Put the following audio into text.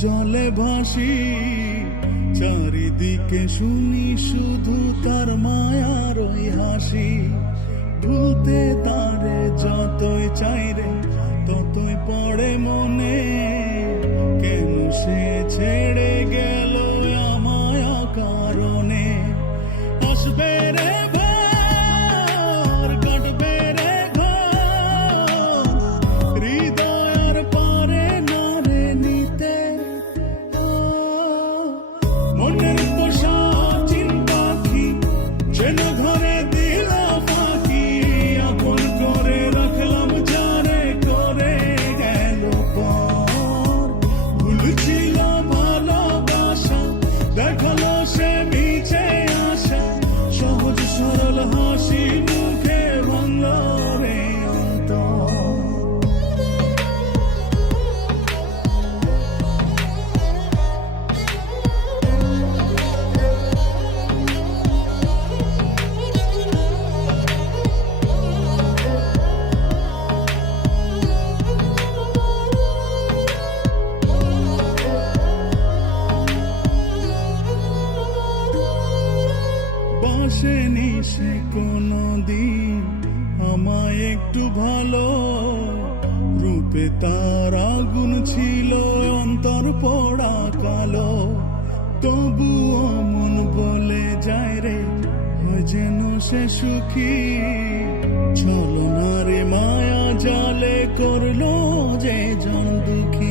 জলে ভাসি, চারিদিকে শুনি শুধু তার মায়ার ওই হাসি। ভুলতে তারে যতই চাই রে ততই পড়ে মনে, কেন সে ছেড়ে গেল আমায় কারণে। আসবে রে ভার, কাটবে রে ঘর, হৃদয়ের পারে না রে নিতে। মনের পোষা চিন পাখি যেন ধরে দিল ফাঁকি, আপন করে রাখলাম যারে করে গেল পর। ভুল ছিল ভালোবাসা, দেখালো সে মিছে আশা, সহজ সরল হাসি মুখে ভাঙল রে অন্তর। বাসেনি সে কোনদিন আমায় একটু ভালো, রূপে তার আগুন ছিল অন্তর পোড়া কালো। তবুও মন বলে যায় রে হয় যেন সে সুখী, ছলনারে মায়া জালে করলো যে জন দুঃখী।